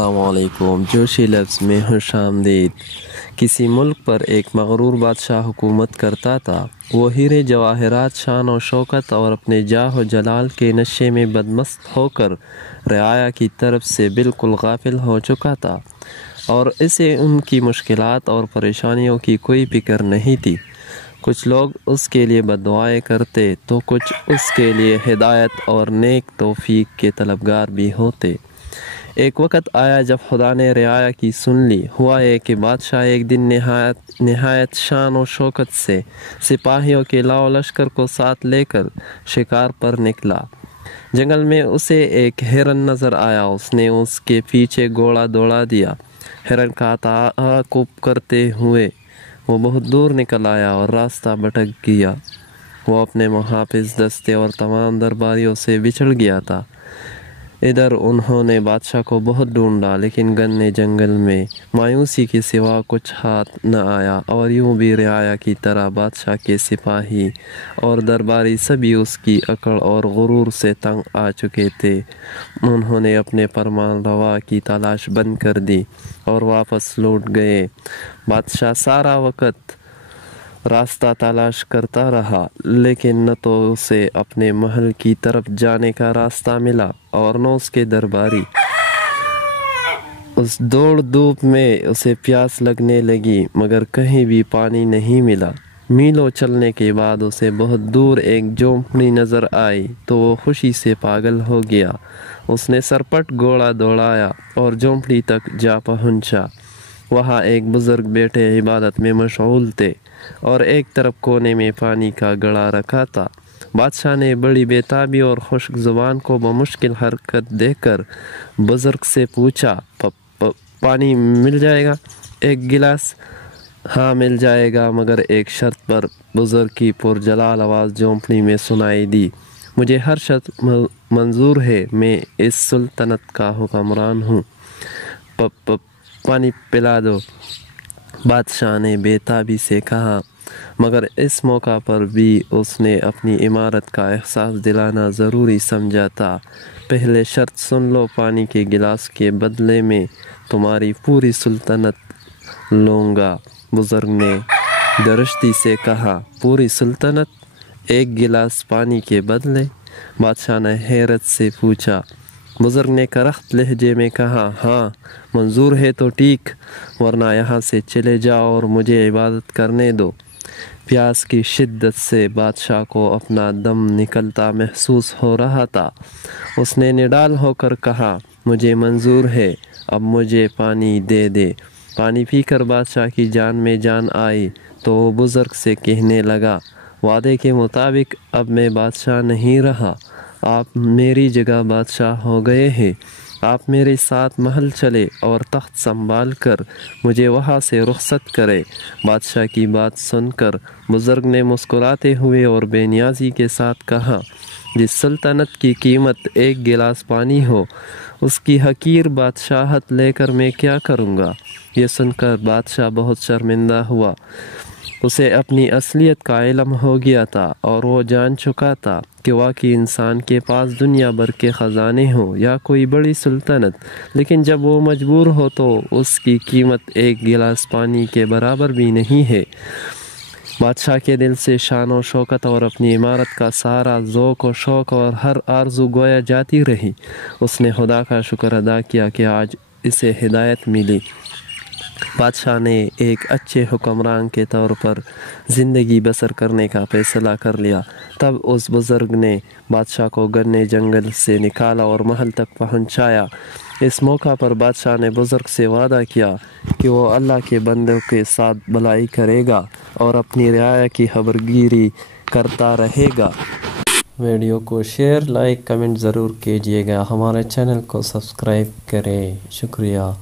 अस्सलाम वालेकुम। जोशी लफ्ज़ में खुश आमदीद। किसी मुल्क पर एक मगरूर बादशाह हुकूमत करता था। वो हीरे जवाहरात, शान और शौकत और अपने जाह और जलाल के नशे में बदमस्त होकर रआया की तरफ से बिल्कुल गाफिल हो चुका था और इसे उनकी मुश्किलात और परेशानियों की कोई फ़िक्र नहीं थी। कुछ लोग उसके लिए बद्दुआएं करते तो कुछ उसके लिए हिदायत और नेक तौफीक के तलबगार भी होते। एक वक्त आया जब खुदा ने रियाया की सुन ली। हुआ ये कि बादशाह एक दिन नहायत शान और शौकत से सिपाहियों के लाओ लश्कर को साथ लेकर शिकार पर निकला। जंगल में उसे एक हिरन नज़र आया। उसने उसके पीछे घोड़ा दौड़ा दिया। हिरन का ताक़ुब करते हुए वो बहुत दूर निकल आया और रास्ता भटक गया। वो अपने मुहाफिज दस्ते और तमाम दरबारियों से बिछड़ गया था। इधर उन्होंने बादशाह को बहुत ढूंढा, लेकिन घने जंगल में मायूसी के सिवा कुछ हाथ न आया और यूं भी रियाया की तरह बादशाह के सिपाही और दरबारी सभी उसकी अकड़ और गुरूर से तंग आ चुके थे। उन्होंने अपने फरमान रवा की तलाश बंद कर दी और वापस लौट गए। बादशाह सारा वक्त रास्ता तलाश करता रहा, लेकिन न तो उसे अपने महल की तरफ जाने का रास्ता मिला और न उसके दरबारी। उस दौड़ धूप में उसे प्यास लगने लगी, मगर कहीं भी पानी नहीं मिला। मीलों चलने के बाद उसे बहुत दूर एक झोंपड़ी नज़र आई तो वो खुशी से पागल हो गया। उसने सरपट घोड़ा दौड़ाया और झोंपड़ी तक जा पहुंचा। वहाँ एक बुज़ुर्ग बैठे इबादत में मशगूल थे और एक तरफ कोने में पानी का घड़ा रखा था। बादशाह ने बड़ी बेताबी और खुश्क ज़ुबान को बमुश्किल हरकत देकर बुज़ुर्ग से पूछा, पानी मिल जाएगा? एक गिलास? हाँ मिल जाएगा, मगर एक शर्त पर। बुज़ुर्ग की पुरजलाल आवाज़ झोंपड़ी में सुनाई दी, मुझे हर शर्त मंजूर है, मैं इस सुल्तनत का हुक्मरान हूँ, पानी पिला दो। बादशाह ने बेताबी से कहा, मगर इस मौका पर भी उसने अपनी इमारत का एहसास दिलाना ज़रूरी समझा था। पहले शर्त सुन लो, पानी के गिलास के बदले में तुम्हारी पूरी सुल्तनत लूँगा। बुज़ुर्ग ने दरश्ती से कहा, पूरी सुल्तनत? एक गिलास पानी के बदले? बादशाह ने हैरत से पूछा। बुज़ुर्ग ने करख्त लहजे में कहा, हाँ मंजूर है तो ठीक, वरना यहाँ से चले जाओ और मुझे इबादत करने दो। प्यास की शिद्दत से बादशाह को अपना दम निकलता महसूस हो रहा था। उसने निडाल होकर कहा, मुझे मंजूर है, अब मुझे पानी दे दे। पानी पीकर बादशाह की जान में जान आई तो वो बुज़ुर्ग से कहने लगा, वादे के मुताबिक अब मैं बादशाह नहीं रहा, आप मेरी जगह बादशाह हो गए हैं। आप मेरे साथ महल चले और तख्त संभाल कर मुझे वहाँ से रुखसत करें। बादशाह की बात सुनकर बुज़ुर्ग ने मुस्कुराते हुए और बेनियाजी के साथ कहा, जिस सल्तनत की कीमत एक गिलास पानी हो, उसकी हकीर बादशाहत लेकर मैं क्या करूँगा। ये सुनकर बादशाह बहुत शर्मिंदा हुआ। उसे अपनी असलियत का इल्म हो गया था और वो जान चुका था कि वाकई इंसान के पास दुनिया भर के ख़जाने हों या कोई बड़ी सुल्तनत, लेकिन जब वो मजबूर हो तो उसकी कीमत एक गिलास पानी के बराबर भी नहीं है। बादशाह के दिल से शान और शौकत और अपनी इमारत का सारा ज़ौक़ और शौक़ और हर आरज़ू गोया जाती रही। उसने खुदा का शुक्र अदा किया कि आज इसे हिदायत मिली। बादशाह ने एक अच्छे हुक्मरान के तौर पर ज़िंदगी बसर करने का फ़ैसला कर लिया। तब उस बुज़ुर्ग ने बादशाह को घने जंगल से निकाला और महल तक पहुंचाया। इस मौका पर बादशाह ने बुज़ुर्ग से वादा किया कि वो अल्लाह के बंदों के साथ भलाई करेगा और अपनी रियाया की खबरगिरी करता रहेगा। वीडियो को शेयर, लाइक, कमेंट ज़रूर कीजिएगा। हमारे चैनल को सब्सक्राइब करें। शुक्रिया।